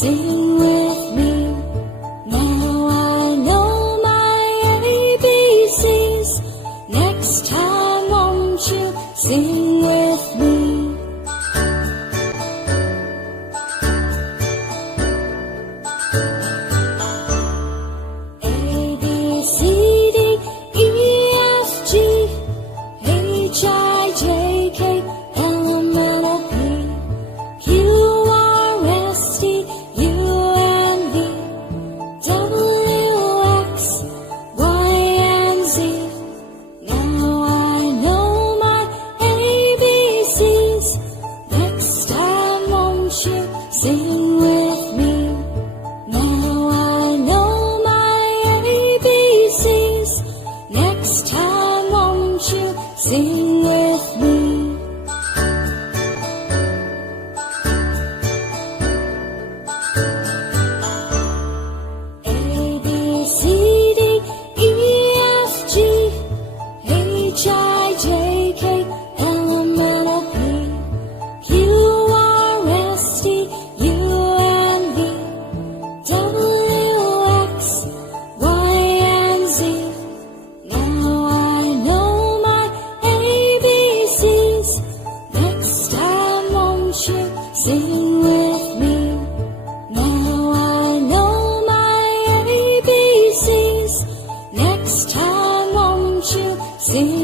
Sing with me. Now I know my ABCs. Next time won't you sing with me? A, B, C, D, E, F, G, H, I, J, K, L, M, N, O, P, Q, R, S, T, U, N, V, W, X, Y, and Z. Now I know my ABCs. Next time won't you sing with me? Now I know my ABCs. Next time won't you sing with me? A, B, C, D, E, F, G, H, I, J, K, L, M, N, O, P, Q, R, S, T, U, N, V, W, X, Y, and Z. Now I know my ABCs. Next time won't you sing with me? Now I know my ABCs. Next time won't you sing